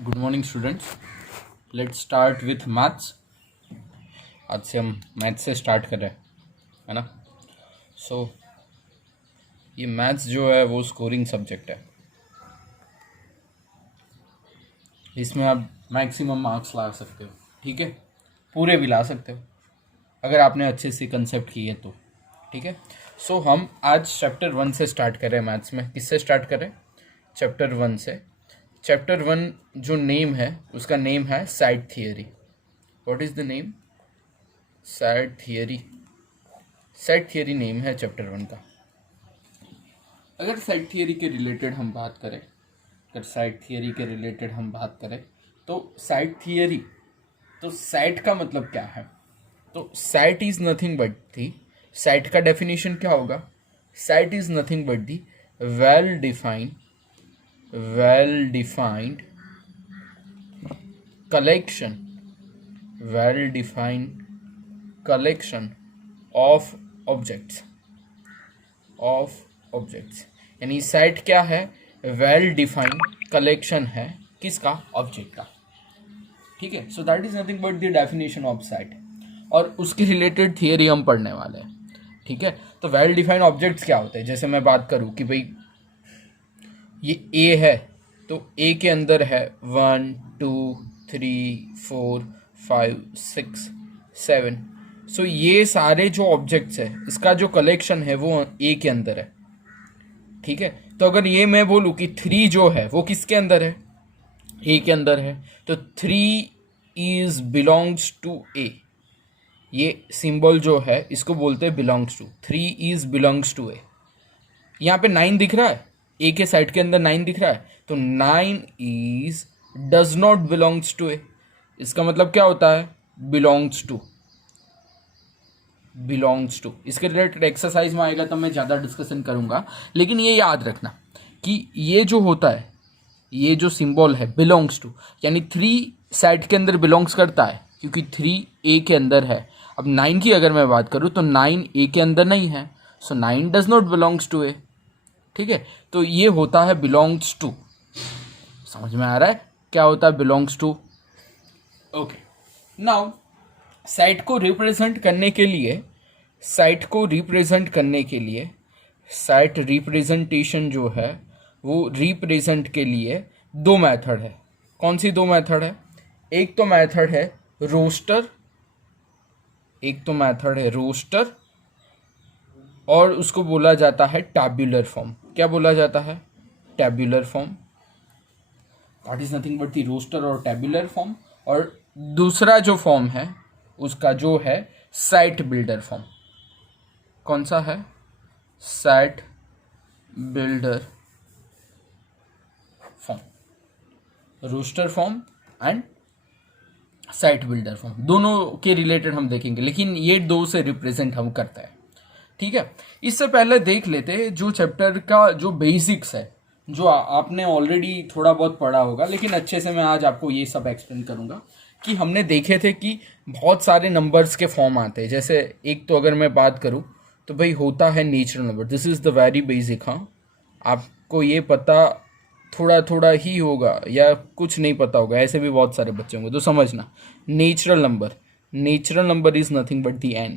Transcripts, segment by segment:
Good morning students. Let's start with maths. आज से हम मैथ्स से स्टार्ट कर रहे हैं, है ना। सो ये मैथ्स जो है वो स्कोरिंग सब्जेक्ट है। इसमें आप मैक्सिमम मार्क्स ला सकते हो, ठीक है। पूरे भी ला सकते हो अगर आपने अच्छे से कंसेप्ट किए तो, ठीक है। सो हम आज चैप्टर 1 से स्टार्ट कर रहे हैं। मैथ्स में किससे स्टार्ट कर रहे हैं? चैप्टर 1 से। चैप्टर 1 जो नेम है उसका नेम है set theory. What is the name? Set theory. Set theory name है चैप्टर 1 का। अगर सेट थियरी के रिलेटेड हम बात करें, तो सेट थियरी, तो सेट का मतलब क्या है? तो set is nothing but the, set का डेफिनेशन क्या होगा? Set is nothing but the well defined collection of objects. यानी सेट क्या है? वेल डिफाइंड कलेक्शन है किसका? ऑब्जेक्ट का, ठीक है। So that is nothing but the definition of set, और उसके रिलेटेड थियरी हम पढ़ने वाले हैं, ठीक है। तो वेल डिफाइंड ऑब्जेक्ट्स क्या होते हैं? जैसे मैं बात करूं कि भाई ये ए है, तो ए के अंदर है 1 2 3 4 5 6 7। सो ये सारे जो ऑब्जेक्ट्स है इसका जो कलेक्शन है वो ए के अंदर है, ठीक है। तो अगर ये मैं बोलूँ कि 3 जो है वो किसके अंदर है? ए के अंदर है। तो 3 इज बिलोंग्स टू ए। ये सिंबल जो है इसको बोलते हैं belongs to. 3 is belongs to A. यहाँ पे 9 दिख रहा है, ए के साइड के अंदर 9 दिख रहा है, तो 9 is does not belongs to a. इसका मतलब क्या होता है? Belongs to. इसके रिलेटेड एक्सरसाइज में आएगा तब मैं ज़्यादा डिस्कशन करूंगा, लेकिन ये याद रखना कि ये जो होता है, ये जो सिंबल है बिलोंग्स टू, यानी 3 सेट के अंदर बिलोंग्स करता है क्योंकि 3 ए के अंदर है। अब 9 की अगर मैं बात करूं तो 9 ए के अंदर नहीं है, सो 9 डज नॉट बिलोंग्स टू ए, ठीक है। तो ये होता है बिलोंग्स टू। समझ में आ रहा है क्या होता है belongs to? Okay. Now set को रिप्रेजेंट करने के लिए, सेट रिप्रेजेंटेशन जो है वो रिप्रेजेंट के लिए 2 मेथड है। कौन सी 2 मेथड है? एक तो मेथड है रोस्टर, और उसको बोला जाता है टैब्यूलर फॉर्म। क्या बोला जाता है? Tabular form. That is nothing but the roster और टैब्यूलर फॉर्म। और दूसरा जो फॉर्म है उसका जो है सेट बिल्डर फॉर्म। कौन सा है? Set builder form. Roster form and set builder form, दोनों के रिलेटेड हम देखेंगे, लेकिन ये 2 से रिप्रेजेंट हम करते हैं, ठीक है। इससे पहले देख लेते हैं जो चैप्टर का जो बेसिक्स है, जो आपने ऑलरेडी थोड़ा बहुत पढ़ा होगा, लेकिन अच्छे से मैं आज आपको ये सब एक्सप्लेन करूंगा कि हमने देखे थे कि बहुत सारे नंबर्स के फॉर्म आते हैं। जैसे एक तो अगर मैं बात करूं तो भाई होता है natural number. This is the very basic. हाँ, आपको ये पता थोड़ा थोड़ा ही होगा या कुछ नहीं पता होगा, ऐसे भी बहुत सारे बच्चे होंगे, तो समझना। Natural number is nothing but the N,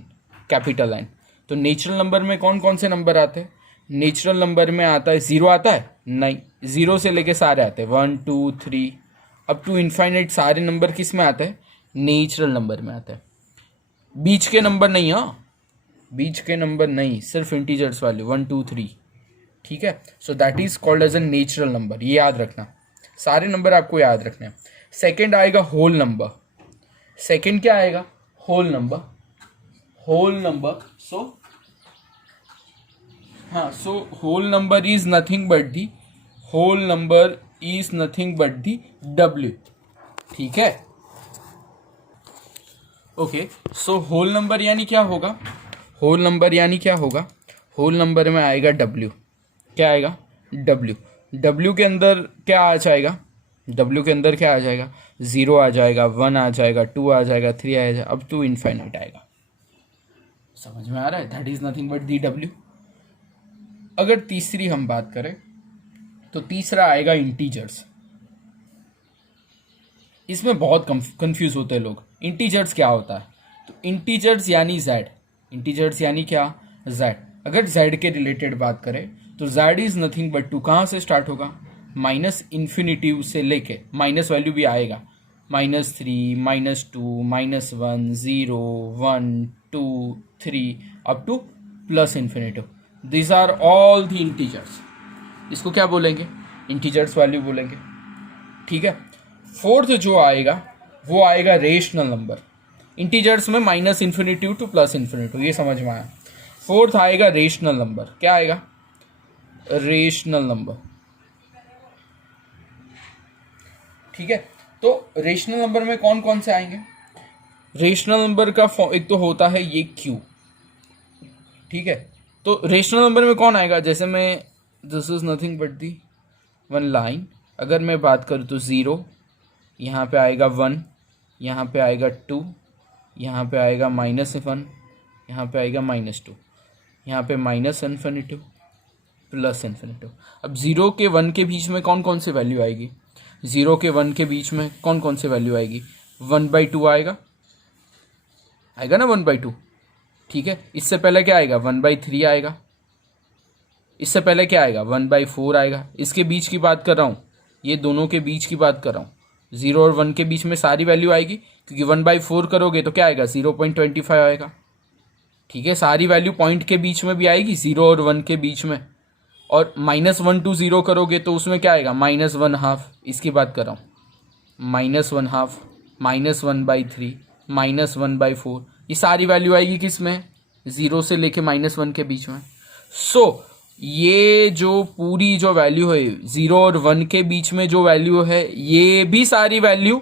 capital N. तो नेचुरल नंबर में कौन कौन से नंबर आते हैं? नेचुरल नंबर में आता है 0 आता है? नहीं, 0 से लेके सारे आते हैं 1 2 3 अप टू इनफाइनाइट। सारे नंबर किस में आते हैं? नेचुरल नंबर में आते हैं। बीच के नंबर नहीं, हाँ, बीच के नंबर नहीं, सिर्फ इंटीजर्स वाले 1 2 3, ठीक है। So that is called as a natural number. ये याद रखना, सारे नंबर आपको याद रखने हैं। सेकेंड आएगा होल नंबर। सेकेंड क्या आएगा? Whole number. So whole number is nothing but the W, ठीक है। ओके, सो होल नंबर यानी क्या होगा? होल नंबर में आएगा W। क्या आएगा? W के अंदर क्या आ जाएगा? 0 आ जाएगा, 1 आ जाएगा, 2 आ जाएगा, 3 आ जाएगा, अब टू इनफाइनाइट आएगा। समझ में आ रहा है? That is nothing but the W। अगर तीसरी हम बात करें तो तीसरा आएगा इंटीजर्स। इसमें बहुत कंफ्यूज होते हैं लोग। इंटीजर्स क्या होता है? तो इंटीजर्स यानी जेड। इंटीजर्स यानी क्या? जेड। अगर जेड के रिलेटेड बात करें तो Z is nothing but two. कहाँ से स्टार्ट होगा? माइनस इन्फिनिटी से लेके माइनस वैल्यू भी आएगा, -3, -2, -1, 0, 1, 2, 3 up to plus infinity. This are all the integers. इसको क्या बोलेंगे? इंटीजर्स वैल्यू बोलेंगे। ठीक है। फोर्थ जो आएगा वो आएगा रेशनल नंबर। इंटीजर्स में minus infinity to plus infinity, ये समझ में आया। फोर्थ आएगा रेशनल नंबर। क्या आएगा? Rational number. ठीक है। तो रेशनल नंबर में कौन कौन से आएंगे? रेशनल नंबर का एक तो होता है ये क्यू। ठीक है। तो रेशनल नंबर में कौन आएगा? जैसे मैं this is nothing but the one line. अगर मैं बात करूँ तो 0, यहाँ पे आएगा 1, यहाँ पे आएगा 2, यहाँ पे आएगा -1, यहाँ पे आएगा -2, यहाँ पे माइनस इन्फिनिटी प्लस इन्फिनिटी। अब 0 के 1 के बीच में कौन कौन से वैल्यू आएगी? 0 के 1 के बीच में कौन कौन से वैल्यू आएगी? 1/2 आएगा, आएगा ना 1/2। ठीक है। इससे पहले क्या आएगा? 1/3 आएगा। इससे पहले क्या आएगा? 1/4 आएगा। इसके बीच की बात कर रहा हूँ, ये दोनों के बीच की बात कर रहा हूँ। 0 और 1 के बीच में सारी वैल्यू आएगी, क्योंकि 1/4 करोगे तो क्या आएगा? 0.25 आएगा। ठीक है। सारी वैल्यू पॉइंट के बीच में भी आएगी, 0 और 1 के बीच में। और -1 to 0 करोगे तो उसमें क्या आएगा? -1/2। इसकी बात कर रहा हूँ, -1/2, -1/3, -1/4। ये सारी वैल्यू आएगी किस में? 0 से लेके -1 के बीच में। सो ये जो पूरी जो वैल्यू है 0 और 1 के बीच में जो वैल्यू है, ये भी सारी वैल्यू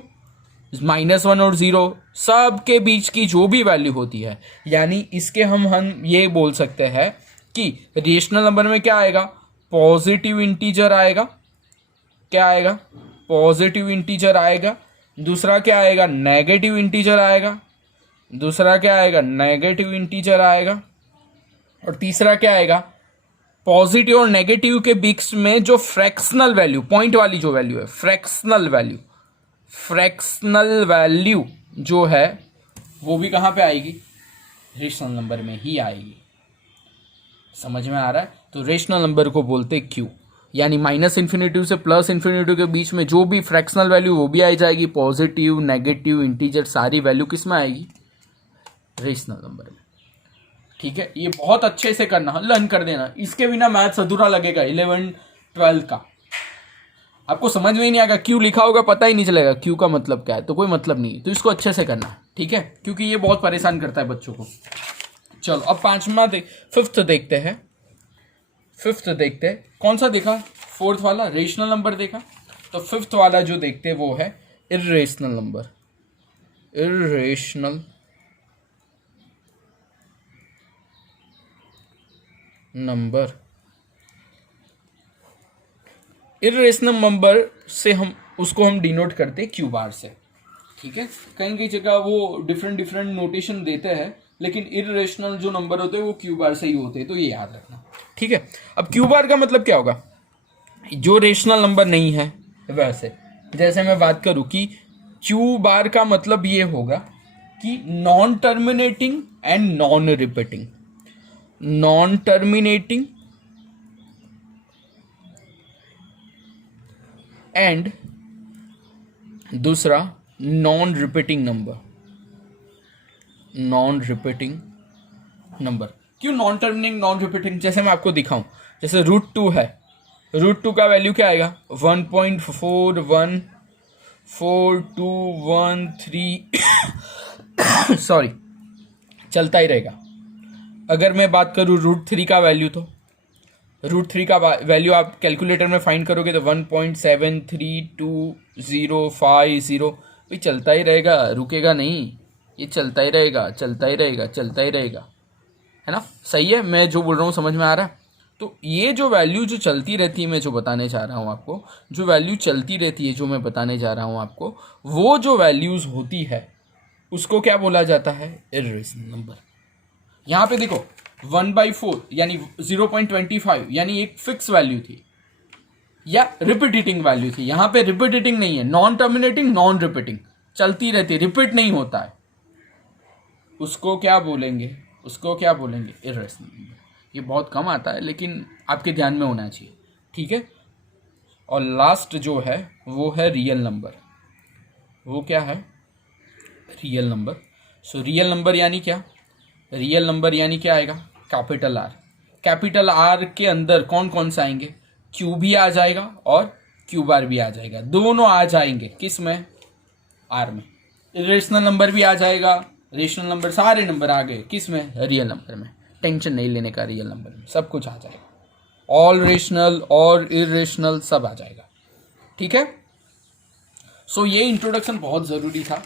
-1 और 0 सब के बीच की जो भी वैल्यू होती है, यानी इसके हम ये बोल सकते हैं कि रेशनल नंबर में क्या आएगा? पॉजिटिव इंटीजर आएगा। क्या आएगा? पॉजिटिव इंटीजर आएगा। दूसरा क्या आएगा? नेगेटिव इंटीजर आएगा। दूसरा क्या आएगा? नेगेटिव इंटीजर आएगा। और तीसरा क्या आएगा? पॉजिटिव और नेगेटिव के बीच में जो फ्रैक्शनल वैल्यू, पॉइंट वाली जो वैल्यू है, फ्रैक्शनल वैल्यू, फ्रैक्शनल वैल्यू जो है वो भी कहाँ पे आएगी? रेशनल नंबर में ही आएगी। समझ में आ रहा है? तो रेशनल नंबर को बोलते क्यू, यानी -इन्फिनिटी से प्लस इन्फिनिटी के बीच में जो भी फ्रैक्शनल वैल्यू वो भी आ जाएगी। पॉजिटिव, नेगेटिव, इंटीजर सारी वैल्यू किस में आएगी? रेशनल नंबर में। ठीक है। ये बहुत अच्छे से करना, लर्न कर देना। इसके बिना मैथ्स अधूरा लगेगा 11th 12th का। आपको समझ में ही नहीं आएगा, क्यू लिखा होगा पता ही नहीं चलेगा क्यू का मतलब क्या है, तो कोई मतलब नहीं। तो इसको अच्छे से करना। ठीक है। क्योंकि ये बहुत परेशान करता है बच्चों को। चलो अब फिफ्थ देखते हैं। फिफ्थ देखते हैं। कौन सा देखा? फोर्थ वाला रेशनल नंबर देखा। तो फिफ्थ वाला जो देखते हैं वो है irrational number. Irrational number. Irrational number से हम डिनोट करते हैं क्यू बार से। ठीक है। कहीं कहीं जगह वो डिफरेंट नोटेशन देते हैं, लेकिन इर्रेशनल जो नंबर होते हैं वो क्यू बार से ही होते हैं, तो ये याद रखना। ठीक है। अब क्यू बार का मतलब क्या होगा? जो रेशनल नंबर नहीं है वैसे। जैसे मैं बात करूं कि क्यू बार का मतलब ये होगा कि non terminating and non repeating. Non terminating and दूसरा non repeating number. Non repeating number. क्यों नॉन टर्मिनेटिंग नॉन रिपीटिंग? जैसे मैं आपको दिखाऊं, जैसे √2 है। √2 का वैल्यू क्या आएगा? 1.414213 सॉरी, चलता ही रहेगा। अगर मैं बात करूं √3 का वैल्यू, तो √3 का वैल्यू आप कैलकुलेटर में फाइंड करोगे तो 1.732050। भाई चलता ही रहेगा, रुकेगा नहीं। ये चलता ही रहेगा, चलता ही रहेगा, चलता ही रहेगा, है ना? सही है? मैं जो बोल रहा हूँ समझ में आ रहा है? तो ये जो वैल्यू जो चलती रहती है, मैं जो बताने जा रहा हूँ आपको, जो वैल्यू चलती रहती है जो मैं बताने जा रहा हूँ आपको, वो जो वैल्यूज़ होती है उसको क्या बोला जाता है? Irrational number. यहाँ पे देखो 1/4 यानी 0.25 यानी एक फिक्स वैल्यू थी। या रिपीटिंग वैल्यू थी। यहां पे रिपीटिंग नहीं है, नॉन टर्मिनेटिंग नॉन रिपीटिंग, चलती रहती, रिपीट नहीं होता है, उसको क्या बोलेंगे, उसको क्या बोलेंगे, इर्रेशनल नंबर। ये बहुत कम आता है लेकिन आपके ध्यान में होना चाहिए, ठीक है। और लास्ट जो है वो है रियल नंबर। वो क्या है, real number. So real number यानी क्या, रियल नंबर यानी क्या आएगा, कैपिटल आर। कैपिटल आर के अंदर कौन कौन सा आएंगे, क्यू भी आ जाएगा और क्यू बार भी आ जाएगा, दोनों आ जाएंगे किस में, आर में। इरेशनल नंबर भी आ जाएगा, रेशनल नंबर, सारे नंबर आ गए किस में, रियल नंबर में। टेंशन नहीं लेने का, रियल नंबर में सब कुछ आ जाएगा, ऑल रेशनल और इरेशनल सब आ जाएगा, ठीक है। सो ये इंट्रोडक्शन बहुत ज़रूरी था,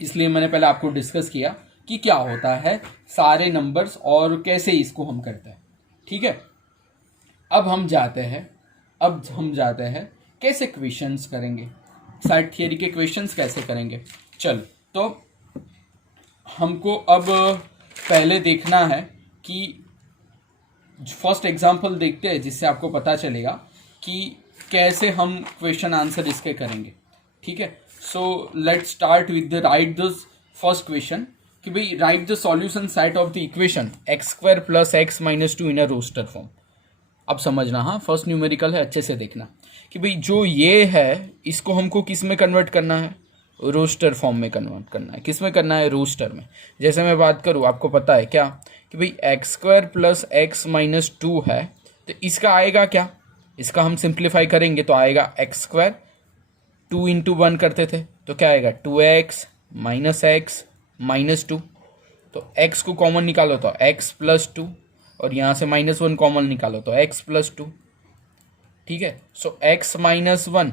इसलिए मैंने पहले आपको डिस्कस किया कि क्या होता है सारे नंबर्स और कैसे इसको हम करते हैं, ठीक है। अब हम जाते हैं कैसे क्वेश्चंस करेंगे, सेट थियरी के क्वेश्चंस कैसे करेंगे। चलो, तो हमको अब पहले देखना है कि फर्स्ट एग्जांपल देखते हैं, जिससे आपको पता चलेगा कि कैसे हम क्वेश्चन आंसर इसके करेंगे, ठीक है। So let's start with the write the first question कि भाई write the solution set of the equation x square plus x minus 2 in a roster form. अब समझना, हाँ फर्स्ट न्यूमेरिकल है, अच्छे से देखना कि भाई जो ये है इसको हमको किस में कन्वर्ट करना है, रोस्टर फॉर्म में कन्वर्ट करना है। किस में करना है, रोस्टर में। जैसे मैं बात करूँ, आपको पता है क्या कि भाई x square plus x minus 2 है, तो इसका आएगा क्या, इसका हम सिंप्लीफाई करेंगे तो आएगा एक्स स्क्वायर, 2 इंटू 1 करते थे तो क्या आएगा 2x माइनस एक्स माइनस 2, तो x को कॉमन निकालो तो x प्लस 2, और यहाँ से -1 कॉमन निकालो तो x प्लस 2, ठीक है। सो x minus 1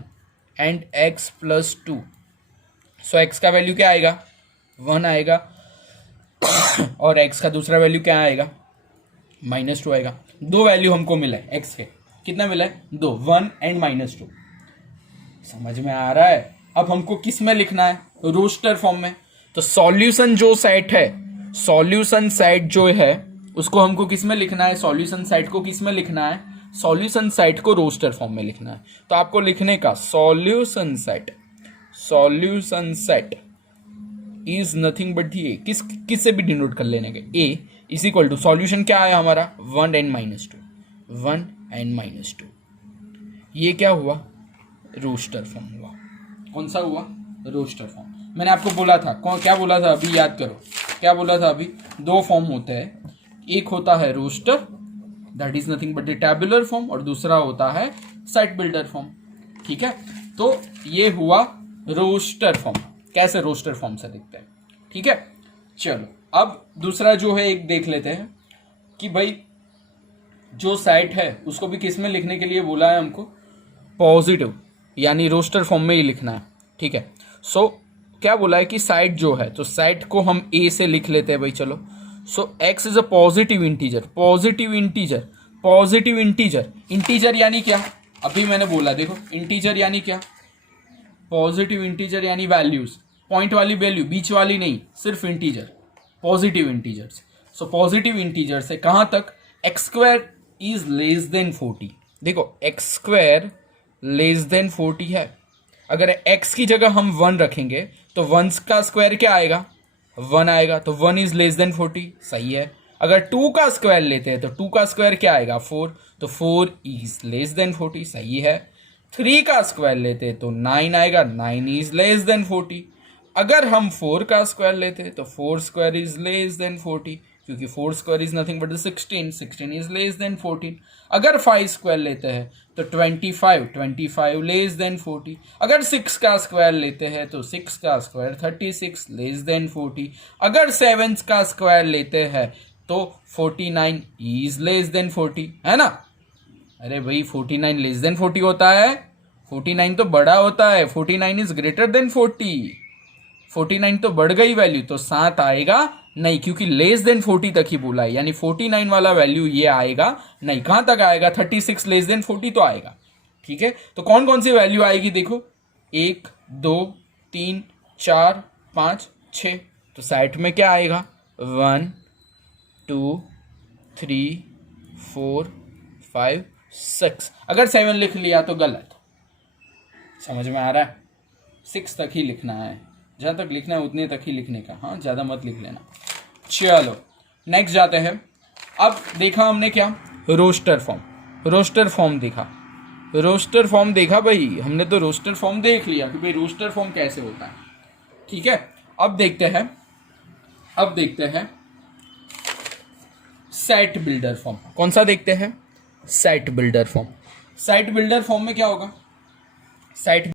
and x plus 2, so x का वैल्यू क्या आएगा, 1 आएगा और x का दूसरा वैल्यू क्या आएगा, -2 आएगा। दो वैल्यू हमको मिला है x के, कितना मिला है, 2, 1 एंड -2। समझ में आ रहा है। अब हमको किस में लिखना है, रोस्टर फॉर्म में। तो सॉल्यूशन जो सेट है, सॉल्यूशन सेट जो है उसको हमको किस में लिखना है, सॉल्यूशन सेट को किस में लिखना है, सॉल्यूशन सेट को रोस्टर फॉर्म में लिखना है। तो आपको लिखने का solution set is nothing but a, किस से भी डिनोट कर लेने के, a is equal to solution क्या है हमारा 1 एंड -2। ये क्या हुआ, रोस्टर फॉर्म हुआ। कौन सा हुआ, रोस्टर फॉर्म। मैंने आपको बोला था, क्या बोला था अभी, याद करो क्या बोला था अभी, दो फॉर्म होते हैं, एक होता है roster that is nothing but the tabular form, और दूसरा होता है सेट बिल्डर फॉर्म, ठीक है। तो ये हुआ रोस्टर फॉर्म, कैसे रोस्टर फॉर्म से दिखते हैं, ठीक है। चलो, अब दूसरा जो है एक देख लेते हैं कि भाई जो सेट है उसको भी किस में लिखने के लिए बोला है हमको, पॉजिटिव यानी रोस्टर फॉर्म में ही लिखना है, ठीक है। सो क्या बोला है कि साइड जो है, तो साइड को हम ए से लिख लेते हैं भाई, चलो। So x is a positive integer यानी क्या, अभी मैंने बोला देखो, इंटीजर यानी क्या, पॉजिटिव इंटीजर यानी वैल्यूज, पॉइंट वाली वैल्यू, बीच वाली नहीं, सिर्फ integer, positive integers. So positive integer से कहां तक, x square is less than 40। देखो एक्स स्क्वायर लेस देन 40 है, अगर x की जगह हम 1 रखेंगे तो 1 का स्क्वायर क्या आएगा, 1 आएगा, तो 1 इज लेस देन 40, सही है। अगर 2 का स्क्वायर लेते हैं तो 2 का स्क्वायर क्या आएगा, 4, तो 4 इज लेस देन 40, सही है। 3 का स्क्वायर लेते हैं तो 9 आएगा, 9 इज लेस देन 40। अगर हम 4 का स्क्वायर लेते हैं तो 4 स्क्वायर इज लेस देन 40, क्योंकि 4 square is nothing but 16 is less then 14। अगर 5 स्क्वायर लेते हैं तो 25 लेस देन 40। अगर 6 का स्क्वायर लेते हैं तो 6 का स्क्वायर 36 लेस देन 40। अगर 7 का स्क्वायर लेते हैं तो 49 इज लेस देन 40, है ना। अरे भाई 49 लेस देन 40 होता है, 49 तो बड़ा होता है, 49 इज ग्रेटर देन 40। 49 तो बढ़ गई वैल्यू, तो 7 आएगा नहीं, क्योंकि लेस देन 40 तक ही बोला है, यानी 49 वाला वैल्यू ये आएगा नहीं। कहां तक आएगा, 36 लेस देन 40 तो आएगा, ठीक है। तो कौन कौन सी वैल्यू आएगी देखो, 1 2 3 4 5 6, तो सेट में क्या आएगा, 1 2 3 4 5 6। अगर 7 लिख लिया तो गलत, समझ में आ रहा है? 6 तक ही लिखना है, जहां तक लिखना है उतने तक ही लिखने का, हाँ ज़्यादा मत लिख लेना। चलो नेक्स्ट जाते हैं। अब देखा हमने क्या, रोस्टर फॉर्म। रोस्टर फॉर्म देखा, रोस्टर फॉर्म देखा भाई हमने, तो रोस्टर फॉर्म देख लिया कि भाई रोस्टर फॉर्म कैसे होता है। ठीक है, अब देखते हैं सेट बिल्डर फॉर्म। कौन सा देखते हैं? Set builder form. Set builder form में क्या होगा? सेट